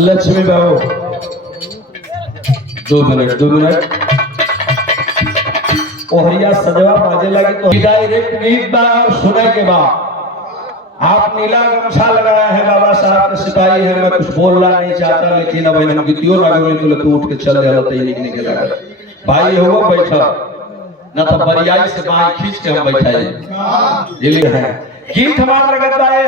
लक्ष्मी बाबू 2 minute ओहरिया सजवा बाजे लगे तो डायरेक्ट गीत बा और सुने के बाद आप नीला गमछा लगाया है, बाबा साहब के सिपाही है, मैं कुछ बोलना नहीं चाहता, लेकिन अब हम गीतियों लगे तो तू उठ के चल गया तो निकलने के लगा भाई हो बैठा ना तो बरियाई से बाएं खींच के हम बैठाए दिल्ली है गीत हमार लगता है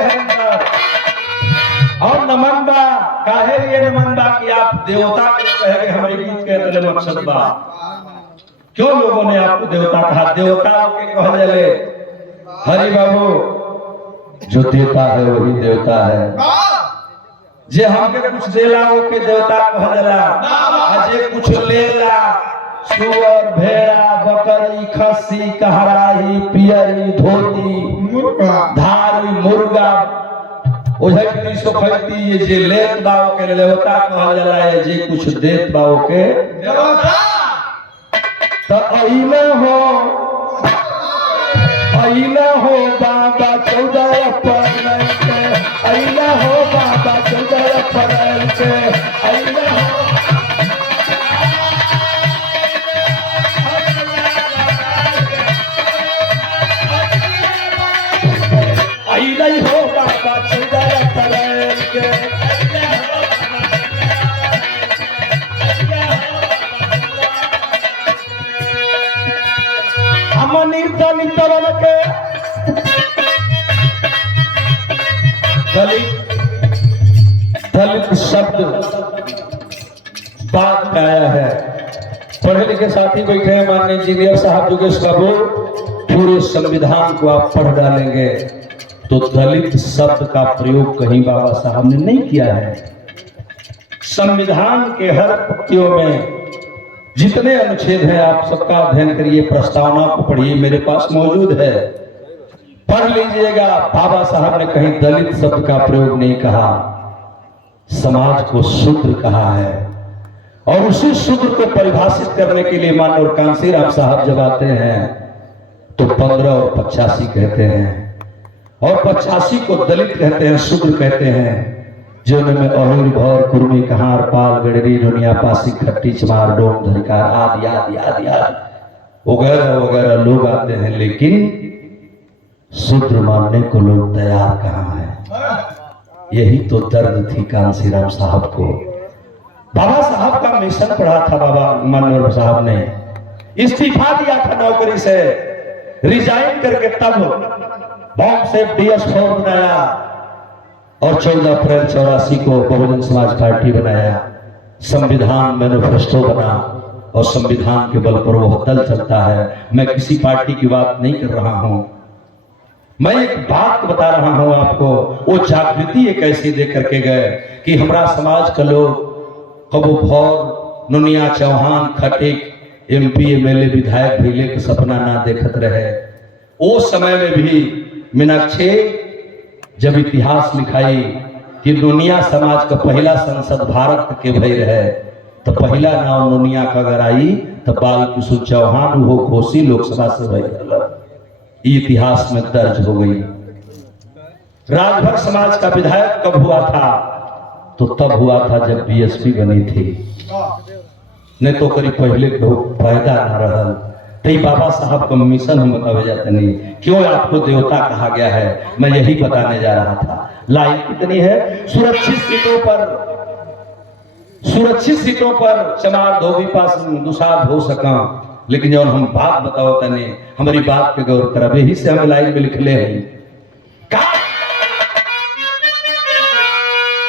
और नमन बा काहे लिए नमन बा कि आप देवता के कहे हमारे गीत के अंदर मकसद बा। क्यों लोगों ने आपको देवता कहा? देवता के कह जले हरि बाबू जो देता है वही देवता है, जे हमके कुछ देला ओके देवता कह जला, अजे कुछ लेला सुअर भेड़ा बकरी खस्सी कहराही पियरी धोती धारी मुर्गा ओझटी सोखती ये जे लेत बाओ के देवता कहल जाला है, जे कुछ देत बाओ के देवता। तो अइला हो बाबा 14 अप्रैल के, अइला हो बाबा 14 अप्रैल के, अइला हो अइला हो बाबा 14 अप्रैल के, हमनी दलित के दलित शब्द बात आया है। पढ़े लिखे साथी बैठे हैं, माननीय इंजीनियर साहब योगेश बाबू, पूरे संविधान को आप पढ़ डालेंगे तो दलित शब्द का प्रयोग कहीं बाबा साहब ने नहीं किया है। संविधान के हर पंक्तियों में जितने अनुच्छेद हैं आप सबका अध्ययन करिए, प्रस्तावना को पढ़िए, मेरे पास मौजूद है, पढ़ लीजिएगा। बाबा साहब ने कहीं दलित शब्द का प्रयोग नहीं कहा, समाज को शूद्र कहा है। और उसी शूद्र को परिभाषित करने के लिए माननीय कांसीराम साहब जब आते हैं तो 15 और 85 कहते हैं, और 85 को दलित कहते हैं, शूद्र कहते हैं, जिनमें अहिर भौर कुर्मी कहार पाल गडरी दुनिया पासी खट्टी चमार डोम धनिकार आदि आदि आदि आदि वगैरह वगैरह लोग आते हैं, लेकिन शूद्र मानने को लोग तैयार कहाँ है। यही तो दर्द थी कांसीराम साहब को। बाबा साहब का मिशन पढ़ा था, बाबा मनोहर साहब ने इस्तीफा दिया था नौकरी से, रिजाइन करके तब बॉम्ब से DS4 बनाया और 14 अप्रैल 84 को बहुजन समाज पार्टी बनाया, संविधान मैनिफेस्टो बना और संविधान के बल पर वह दल चलता है। मैं किसी पार्टी की बात नहीं कर रहा हूं, मैं एक बात बता रहा हूं आपको। वो जागृति एक ऐसी दे करके गए कि हमारा समाज का लोग कबो भौर नुनिया चौहान खटिक MP MLA विधायक भी लेकर सपना ना देखत रहे। वो समय में भी मीनाक्षी जब इतिहास लिखाई कि दुनिया समाज का पहला संसद भारत के भई रहे, तो पहला नाम दुनिया का अगर आई तो बाल किशोर चौहान वो घोषी लोकसभा से भई, इतिहास में दर्ज हो गई। राजभर समाज का विधायक कब हुआ था? तो तब हुआ था जब BSP बनी थी, नहीं तो करीब पहले को पैदा न रहा। तो बाबा साहब का मिशन हम बतावे जाते नहीं, क्यों आपको देवता कहा गया है, मैं यही बताने जा रहा था। लाइन कितनी है? सुरक्षित सीटों पर चमार धोबी पास दुसाध हो सका, लेकिन जब हम बात बताओ तने हमारी बात पे गौर कर, यही से हम लाइन में लिख ले हैं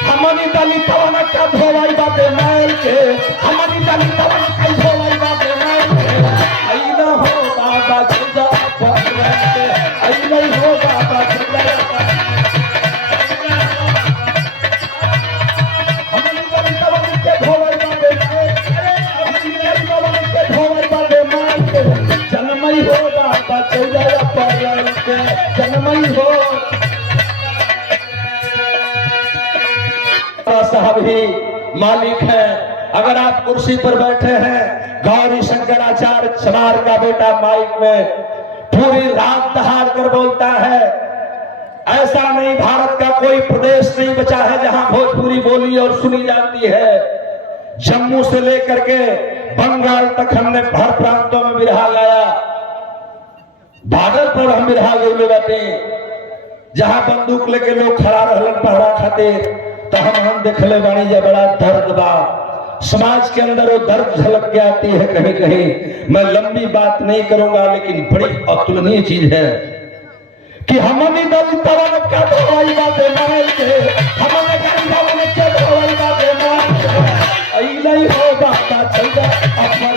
हमनी दलित का धोवाई बाते मैल के, हमनी दलित का धोवाई बाते मैल के, अइला हो बाबा 14 अप्रैल के, अइला हो बाबा 14 हमनी दलित के धोवाई बाते मैल के, हमनी दलित के धोवाई बाते मैल के, जन्मई हो बाबा 14 अप्रैल के, जन्मई हो। साहब ही मालिक है। अगर आप कुर्सी पर बैठे हैं, गौरी शंकराचार्य चमार का बेटा माइक में पूरी रात दहाड़ कर बोलता है ऐसा नहीं, भारत का कोई प्रदेश नहीं बचा है जहां भोजपुरी बोली और सुनी जाती है। जम्मू से लेकर के बंगाल तक हमने हर प्रांतों में बिरहा गाया। बॉर्डर पर हम बिरहा गए बाटे, जहां बंदूक लेके लोग खड़ा रहलन पहरा खातिर, तो हम देखले बानी जा बड़ा दर्द बा समाज के अंदर, वो दर्द झलक के आती है कहीं कहीं। मैं लंबी बात नहीं करूंगा, लेकिन बड़ी अतुलनीय चीज है कि हमने दलितवन का दवाई बातें मार के, हमने गरीबवन के दवाई बातें मार के, आई नहीं हो बाता चल जा अपना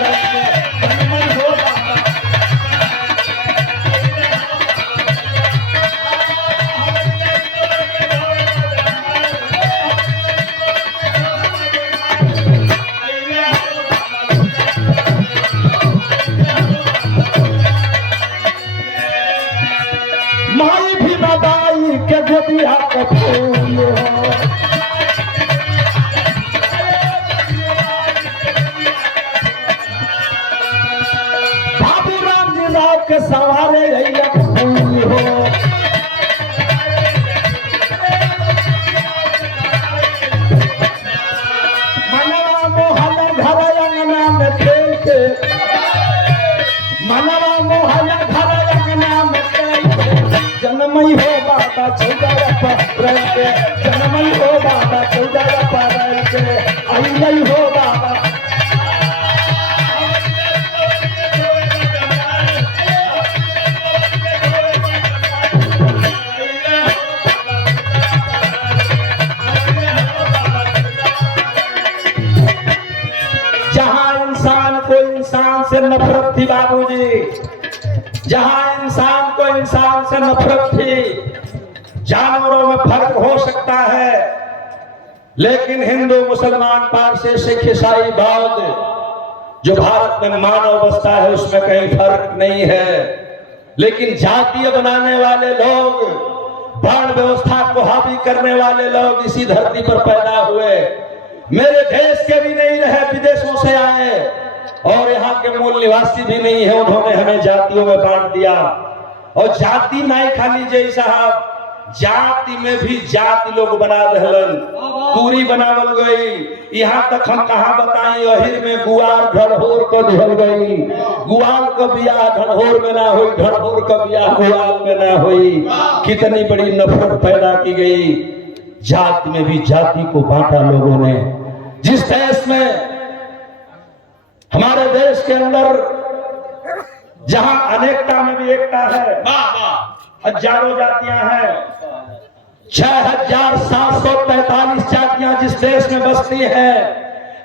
मन हो बाता। माई भी बताई के गोदिया को फूल हो, बाबू राम जी राव के सवारे फूल हो, मनवा मोहल्ला घर अंगना में खेल के, मनवा मोहल्ला घर अंगना में जनमई हो बाबा चौदह पर के, जनमई हो बाबा चौदह पर के, आई नहीं हो बाबा। जहां इंसान को इंसान से नफरत थी बाबूजी, जहां इंसान को इंसान से नफरत थी, जानवरों में फर्क हो सकता है, लेकिन हिंदू मुसलमान पारसी सिख ईसाई बौद्ध जो भारत में मानव बसता है उसमें कहीं फर्क नहीं है। लेकिन जातीय बनाने वाले लोग, वर्ण व्यवस्था को हावी करने वाले लोग इसी धरती पर पैदा हुए। मेरे देश के भी नहीं रहे, विदेशों से आए और यहाँ के मूल निवासी भी नहीं है, उन्होंने हमें जातियों में बांट दिया। और जाति नहीं खाली जय साहब, जाति में भी जाति लोग बना दहलन, पूरी बनावल गई। यहाँ तक हम कहाँ बताएं, अहिर में गुआर ढढ़ोर को ढल गई, गुआर का बियाह ढढ़ोर में ना हुई, ढढ़ोर का बियाह गुआर में ना हुई। कितनी बड़ी नफरत पैदा की गई, जाति में भी जाति को बांटा लोगों ने। जिस देश में, हमारे देश के अंदर जहां अनेकता में भी एकता है, हजारों जातियां हैं, 6743 जातियां जिस देश में बसती है।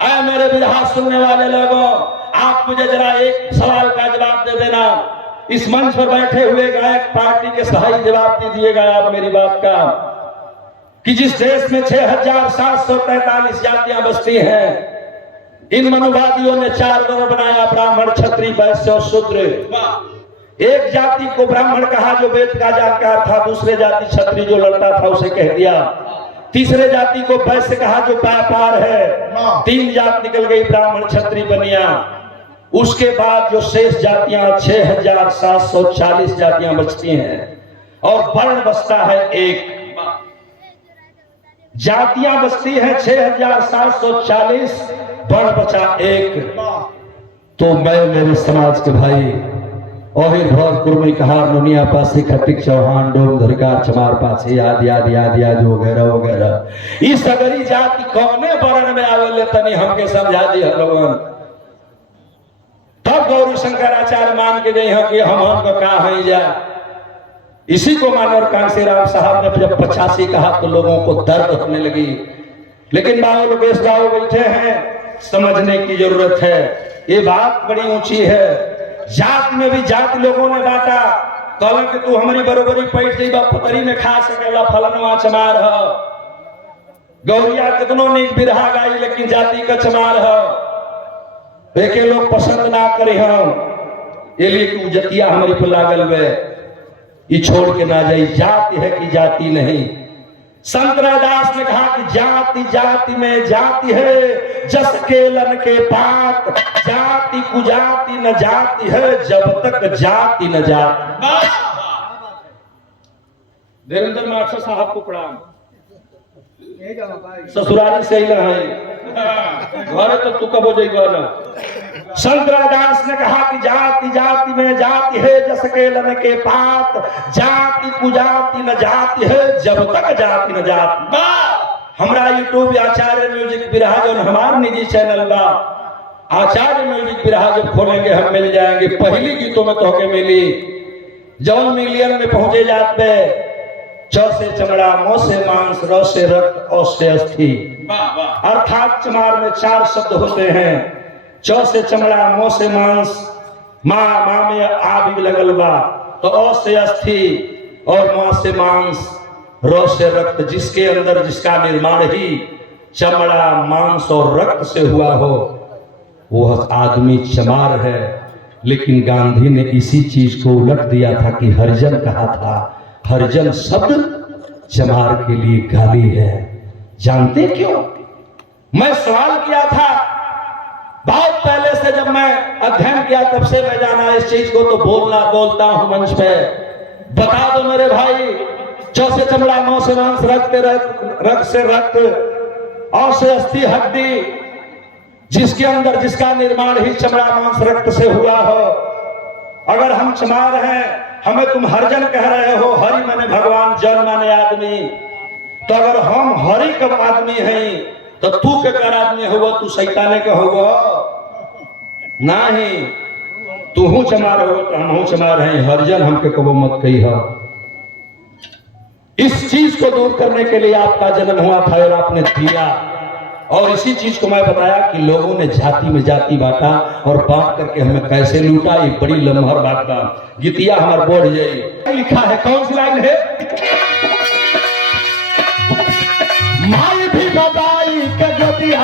ऐ मेरे विरहा सुनने वाले लोगों, आप मुझे जरा एक सवाल का जवाब दे देना। इस मंच पर बैठे हुए गायक पार्टी के सही जवाब दीजिएगा आप मेरी बात का, कि जिस देश में 6743 जातियां बसती हैं, इन मनुवादियों ने 4 वर्ग बनाया, ब्राह्मण क्षत्रिय वैश्य और शूद्र। एक जाति को ब्राह्मण कहा जो वेद का जानकार था, दूसरे जाति क्षत्रिय जो लड़ता था उसे कह दिया, तीसरे जाति को वैश्य कहा जो व्यापार है। 3 जाति निकल गई, ब्राह्मण क्षत्रिय बनिया। उसके बाद जो शेष जातियां 6740 जातियां बचती हैं और वर्ण बचता है एक। जातियां बचती है 6740, वर्ण बचा एक। तो मैं मेरे समाज के भाई ओहिर भर कुर्मी कहार नुनिया पासी खटिक चौहान डोम धरिकार चमार पासी आदि आदि आदि आदि वगैरह वगैरह, इस सगरी जाति कौने वर्ण में आवेले तनी हमके समझा दी भगवान। तब गौरी शंकराचार्य मान के गए हैं कि हम का है जा। इसी को मानवर कांसी राम साहब ने जब 85 कहा तो लोगों को दर्द होने लगी। लेकिन बाबू लोकेश बाबू बैठे हैं, समझने की जरूरत है। ये बात बड़ी ऊंची है। जात में भी जात लोगों ने बांटा, कहलन कि तू हमारी बरोबरी पैठ जाइबा, पुतरी में खा सकेला, फलनवा चमार है। गौरिया कितनों नीक बिरहा गाई, लेकिन जाति का चमार है। देखे लोग पसंद ना करे हम, ये लिए कि जतिया हमारी पर लागल वे, ये छोड़ के ना जाई। जाति है कि जाति नहीं। संत रैदास ने कहा कि जाति जाति में जाति है, जस केलन के पात, जाति कुजाति न जाति है, जब तक जाति न जाति। देवेंद्र मास्टर साहब को प्रणाम। ससुराली से ही रहे घरे तो तू कब हो जाएगा ना। संत रविदास ने कहा कि जाति जाति में जाति है जस के लन के पात, जाति कुजाति न जाति है जब तक जाति न जाति। हमारा यूट्यूब आचार्य म्यूजिक बिरहा जो हमारा निजी चैनल बा आचार्य म्यूजिक बिरहा जब खोलेंगे हम मिल जाएंगे। पहली गीतों में तो के मिली जौन मिलियन में पहुंचे जाते च से चमड़ा, मो से मांस, र से रक्त, औ से अस्थि। अर्थात चमार में 4 शब्द होते हैं। च से चमड़ा, मो से मांस, माँ में आ भी लगल बा तो औ से अस्थि और माँ से मांस, र से रक्त। जिसके अंदर जिसका निर्माण ही चमड़ा, मांस और रक्त से हुआ हो वह आदमी चमार है। लेकिन गांधी ने इसी चीज को उलट दिया था कि हरिजन कहा था। हरिजन शब्द चमार के लिए गाली है। जानते क्यों? मैं सवाल किया था बहुत पहले से, जब मैं अध्ययन किया तब से मैं जाना इस चीज को तो बोलता हूं मंच पे। बता दो मेरे भाई, च से चमड़ा, मौ से मांस, रक्त से रक्त, औ से अस्थि हड्डी। जिसके अंदर जिसका निर्माण ही चमड़ा, मांस, रक्त से हुआ हो। अगर हम चमार हैं, हमें तुम हरिजन कह रहे हो। हरि माने भगवान, जन माने आदमी। तो अगर हम हरि कब आदमी हैं तो तू के कर आदमी हुआ, तू शैताने का हुआ नहीं। तू हूं चमार हो तो हम हूं चमार हैं। हरिजन हमके कबो मत कही है। इस चीज को दूर करने के लिए आपका जन्म हुआ था और आपने दिया। और इसी चीज को मैं बताया कि लोगों ने जाति में जाति बांटा और बांट करके हमें कैसे लूटा। ये बड़ी लम्हर बात का गीतिया हमारे बोर्ड जाए लिखा है। कौन सी लाइन है? माई भी बदाई के गतिया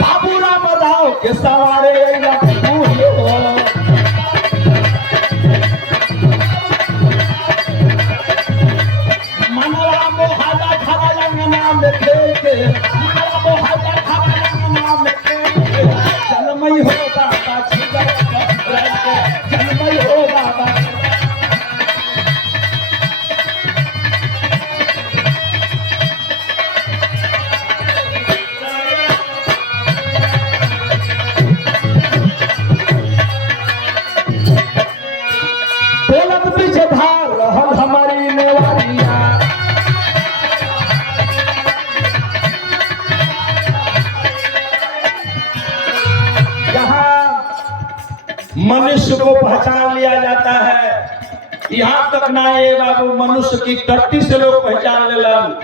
बाबूरा बदाओ के सवारे मनुष्य को पहचान लिया जाता है। यहाँ तक ना ये बाबू मनुष्य की टट्टी से लोग पहचान लेलन।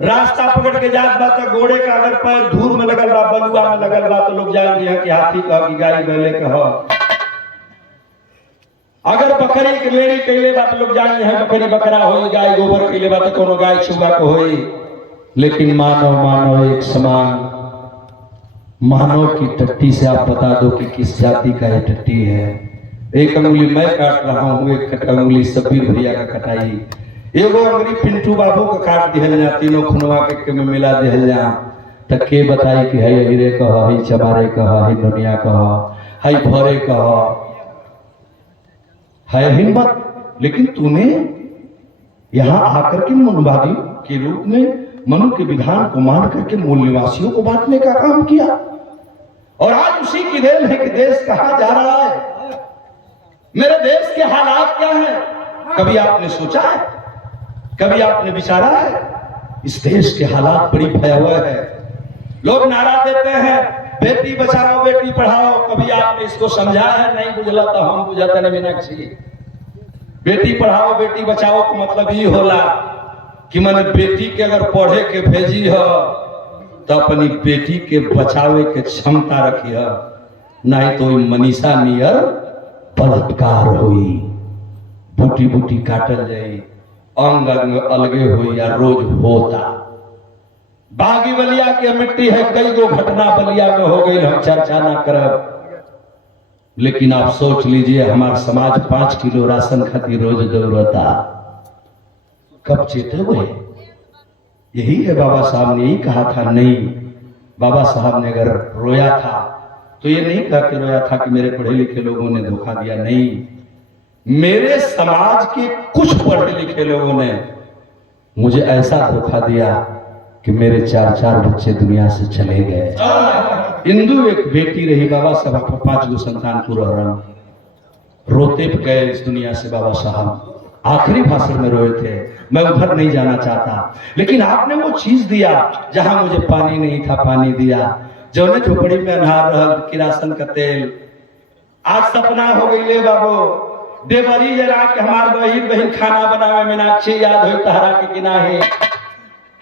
रास्ता पकड़ के जात बा तो घोड़े का अगर पैर धूल में लगल बा, बलुआ में लगल बा तो लोग जान लिया कि हाथी का कि गाय बैले का हो। अगर बकरी के लेड़ी कैले बा तो लोग जान लिया बकरी बकरा होई, गाय गोबर कैले बा तो कोनो गाय छुआ को होई। लेकिन मानव एक समान। मानव की टट्टी से आप बता दो कि किस जाति का ये टट्टी है। एक अंगुली मैं काट रहा हूँ, एक अंगुली सबीर भैया का कटाई, एगो अंगुली पिंटू बाबू का काट दिहल जा, तीनों खुनवा के में मिला दिहल जा। तक के बताई कि है हीरे कह, है चमारे कह, है दुनिया कह, है भरे कह, है हिम्मत। लेकिन तूने यहाँ आकर के मनुवादी के रूप में मनु के विधान को मान करके मूल निवासियों को बांटने का काम किया। और आज उसी की देन है कि देश कहां जा रहा है। मेरे देश के हालात क्या हैं? कभी आपने सोचा है? कभी आपने विचारा है? इस देश के हालात बड़ी भयावह है। लोग नारा देते हैं बेटी बचाओ बेटी पढ़ाओ। कभी आपने इसको समझा है? नहीं बुझला तो हम बुझाते नहीं मीनाक्षी। बेटी पढ़ाओ बेटी बचाओ का मतलब ये होला कि मैंने बेटी के अगर पढ़े के भेजी हो तो अपनी बेटी के बचावे के क्षमता रखी है। नहीं तो मनीषा नियर बलात्कार हुई, बूटी बूटी काटल जाए, अंग अंग अलगे हुई या रोज होता। बागी बलिया की मिट्टी है, कई गो घटना बलिया में हो गई, हम चर्चा ना करब। लेकिन आप सोच लीजिए हमारा समाज 5 किलो राशन खातिर रोज दौड़ता। कब चेते हुए? यही है बाबा साहब ने यही कहा था। नहीं, बाबा साहब ने अगर रोया था तो ये नहीं कह के रोया था कि मेरे पढ़े लिखे लोगों ने धोखा दिया, नहीं, मेरे समाज के कुछ पढ़े लिखे लोगों ने मुझे ऐसा धोखा दिया कि मेरे 4 बच्चे दुनिया से चले गए। इंदू एक बेटी रही, बाबा साहब 5 गो संतान पूरा रहा, रोते गए इस दुनिया से बाबा साहब, आखिरी भाषण में रोए थे। मैं उधर नहीं जाना चाहता, लेकिन आपने वो चीज दिया जहां मुझे पानी नहीं था, पानी दिया। जौने झोपड़ी में अन्हार रहल, किरासन का तेल, आज सपना हो गई ले बाबू, देवरी जरा के हमार बहिन खाना बनावे मीनाक्षी याद हो तहरा के किनाहे,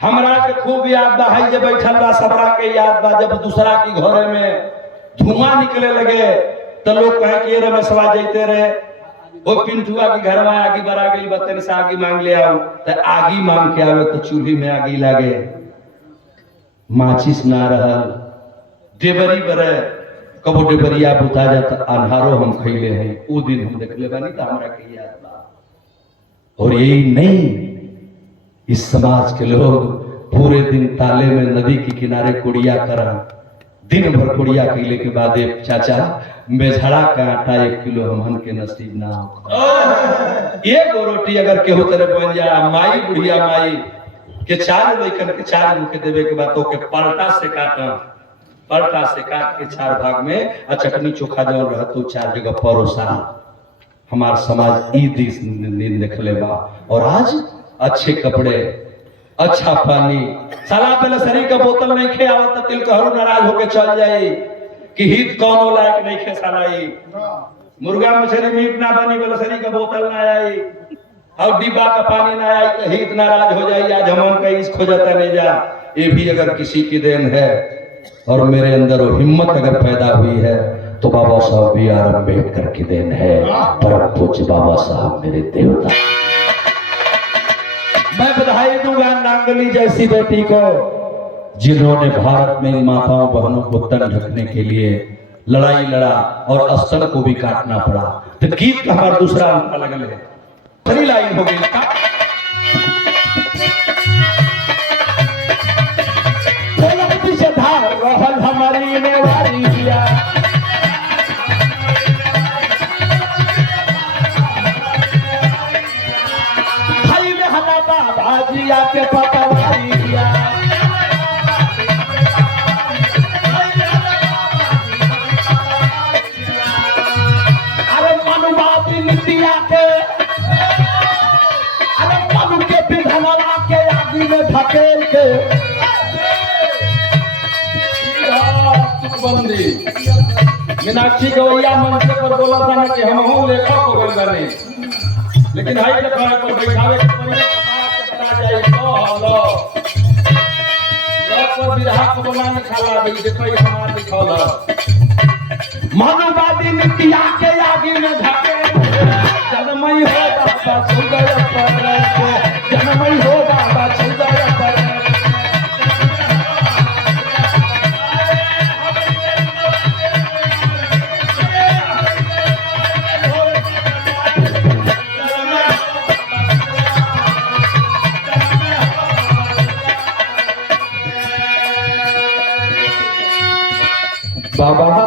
हमरा के खूब याद बा, हाई जे बैठल बा सबरा के याद बा। जब दूसरा की घरे में धुआं निकले लगे तो लोग कहे कि रमेशवा जैते रहे, वो पिंटुआ की घर में आगी बरा गई, बतन से आगी मांग ले आओ, तो आगी मांग के आवे तो चूल्ही में आगी लागे, माचिस ना रहल, देवरी बरे कबो डेबरिया बुता जाता, अन्हारो हम खैले हैं, वो दिन हम देख ले बानी तो हमरा के याद बा। और यही नहीं, इस समाज के लोग पूरे दिन ताले में नदी के किनारे कुड़िया कर, दिन भर कुड़िया कैले के बाद एक चाचा मेझड़ा का आटा 1 किलो हमन के नसीब ना हो, एक रोटी अगर केहू तरह बन जा, माई बुढ़िया माई के 4 लइकन के 4 मुखे देवे के बाद के पलटा से काट के 4 भाग में आ चटनी चोखा जो रहतो 4 जगह परोसा। हमार समाज ई दिन देखले बा। और आज अच्छे कपड़े, अच्छा पानी, साला पहले शरीर का बोतल नहीं खे आवत तो तिल कहरू नाराज होके चल जाए कि हित कौनो लायक नहीं खे सालाई, मुर्गा मछली मीट ना बनी बोले शरीर का बोतल ना आई और डिब्बा का पानी ना आई तो हित नाराज हो जाए। आज हमन का इस खोजता नहीं जा, ये भी अगर किसी की देन है और मेरे अंदर वो हिम्मत अगर पैदा हुई है तो बाबा साहब B.R. अम्बेडकर की देन है। परम पूज्य बाबा साहब मेरे देवता। मैं बधाई दूंगा नांगली जैसी बेटी को जिन्होंने भारत में माताओं बहनों को तन ढकने के लिए लड़ाई लड़ा और स्तन को भी काटना पड़ा। तो गीत का हमारा दूसरा अंक अलग है, पहली लाइन हो गई हमारी नेवारी किया, भाई में हमारा भाजिया के पतवारी किया, अरे मनुवादी नितिया के, अरे मनु के विधनवा के आदमी में धकेल के मीनाक्षी गवैया मंच पर बोला था ना कि हम हूं लेखक हो गए बने, लेकिन हाई जब पर बैठावे के पड़े पता जाए तो हलो लोग पर विरहा को बना निकाला दे, देखो ये हमार दिखाला मानववादी नित्या के आगे में धके जन्मई हो बाबा सुंदर पर जन्मई हो बाबा सुंदर पर बाबा।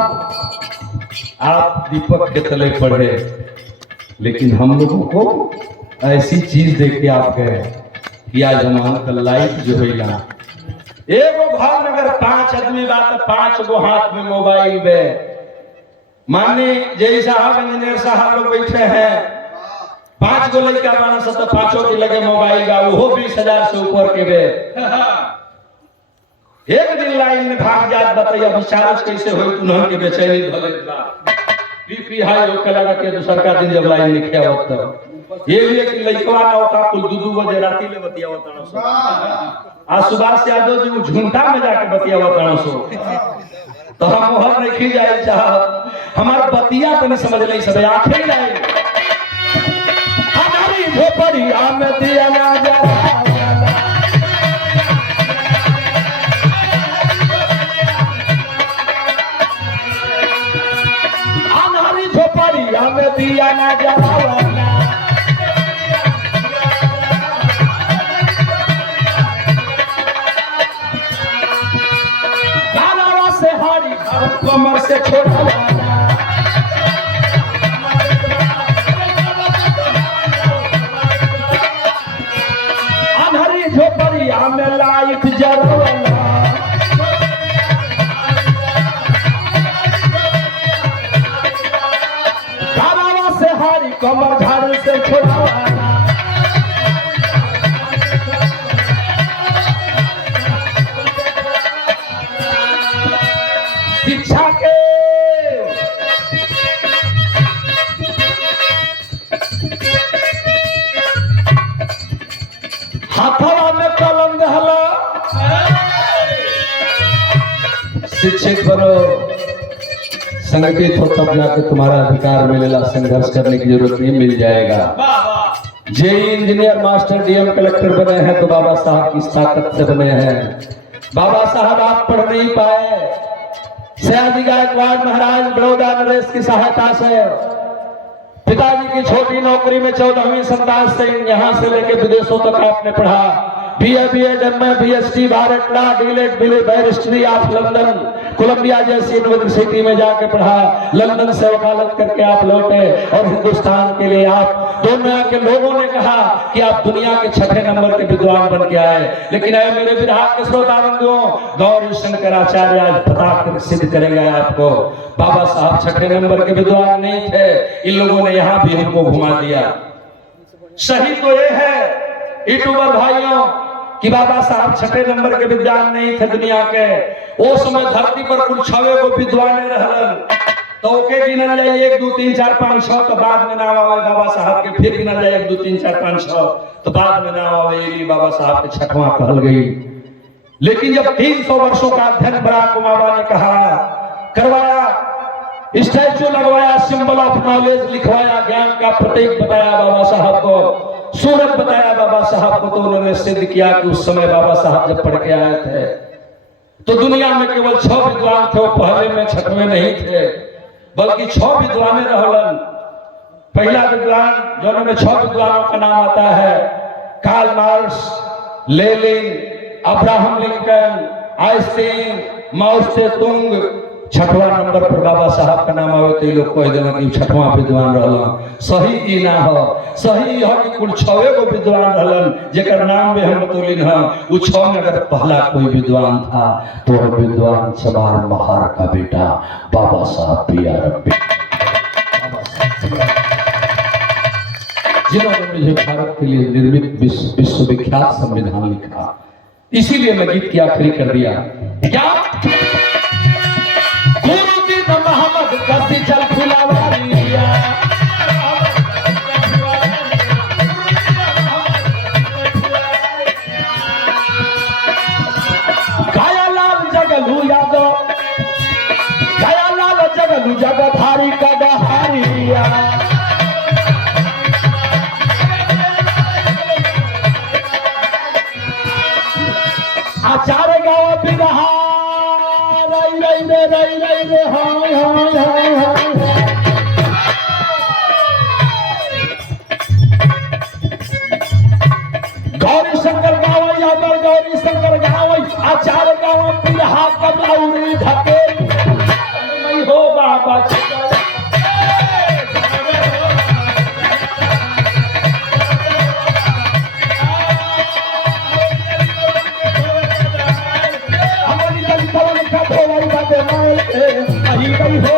आप दीपक के तले पढ़े, लेकिन हम लोगों को ऐसी चीज देख के आप गए कि आज हमारा का लाइफ जो है ना, एगो घर में अगर 5 आदमी बात 5 गो हाथ में मोबाइल में, माननी जय साहब इंजीनियर साहब लोग बैठे हैं, 5 गो लड़का बना सब तो 5 के लगे मोबाइल का, वो 20,000 से ऊपर के बे एक दिन लाइन में भाग जात बताइए विचार कैसे हो उन्होंने के बेचैनी भगत बा बीपी हाई हो लगा के दूसर का दिन जब लाइन लिखे आवत तो ये भी एक लइकवा नौका कुल 2 बजे राती ले बतियावत तानो सो आज सुभाष यादव जी झुंडा में जाके बतियावत तानो सो तो हम मोहर नहीं जाए चाह हमार बतिया तो नहीं समझ नहीं सब आंखें जाए हमारी झोपड़ी में दिया ना जा में दिया ना जलावना से हारी कमर से छोड़वाना। अनहरी झोपड़िया में लाइट जलवाना। घरवा से हारी कमर झाड़ से छोड़वाना। शिक्षा के हाथवा में कलम रहला। शिक्षित बनो, संगठित हो तब जाके तुम्हारा अधिकार मिलेगा। संघर्ष करने की जरूरत नहीं, मिल जाएगा। JE engineer master DM collector बने हैं तो बाबा साहब की ताकत से बने हैं। बाबा साहब आप पढ़ नहीं पाए, सयाजी गायकवाड़ महाराज बड़ौदा नरेश की सहायता से, पिताजी की छोटी नौकरी में 14वीं संतान से यहाँ से लेकर विदेशों तक आपने पढ़ा। BA, BEd, MA, BST, bar at law, DLitt, बिले, बैरिस्ट्री ऑफ लंदन, कोलंबिया जैसी यूनिवर्सिटी में जाके पढ़ा। लंदन से वकालत करके आप लौटे और हिंदुस्तान के लिए आप दुनिया के लोगों ने कहा कि आप दुनिया के 6ठे नंबर के विद्वान बन के आए। लेकिन आए मेरे विराट के श्रोताबंधुओं, गौरी शंकराचार्य आज बता कर सिद्ध करेंगे आपको, बाबा साहब 6ठे नंबर के विद्वान नहीं थे। इन लोगों ने यहाँ भी हमको घुमा दिया। सही तो ये है यूट्यूबर भाइयों कि बाबा साहब 6ठे नंबर के विद्वान नहीं थे दुनिया के। वो समय धरती पर कुल 6 को विद्वान रहलन, तो ओके गिनल जाए 1 2 3 4 5 6, तो बाद में नाम आवे बाबा साहब के। फिर गिनल जाए 1 2 3 4 5 6, तो बाद में नाम आवे ये बाबा साहब के 6वां कहल गई। लेकिन जब 300 वर्षों का अध्ययन बराक ओबामा ने कहा, करवाया, स्टैचू लगवाया, सिंबल ऑफ नॉलेज लिखवाया, ज्ञान का प्रतीक बताया बाबा साहब को, सूरत बताया बाबा साहब को, तो उन्होंने सिद्ध किया कि उस समय बाबा साहब जब पढ़ के आए थे तो दुनिया में केवल 6 विद्वान थे। वो पहले में 6वें नहीं थे, बल्कि 6 विद्वान रहलन। पहला विद्वान जो में 6 विद्वानों का नाम आता है, Karl Marx, Lenin, Abraham Lincoln, Einstein, Mao Tse Tung. 6वां number पर बाबा साहब का नाम आवे तो लोग कह देना कि 6वां विद्वान रहलन। सही ई ना हो, सही हो कि कुल 6 को विद्वान रहलन, जेकर नाम में हम तोलिन है। वो 6 में अगर पहला कोई विद्वान था तो विद्वान सवार महार का बेटा बाबा साहब पीआर, जिन्होंने मुझे भारत के लिए निर्मित विश्वविख्यात संविधान लिखा। इसीलिए मैं गीत की आखिरी कर दिया। क्या मोहम्मद कसी चल फुलावारिया, गायालाल जगलू यादव, गायालाल जगलू जगधारी का गहारिया। आचार्य गाँव बिरहा गौरी शंकर गाँव, यादव गौरी शंकर गाँव, आचार्य गाँव बिरहा कबलौरी धके नहीं हो बाबा। हमारी दलित का धोलाई बातें माए, अही हो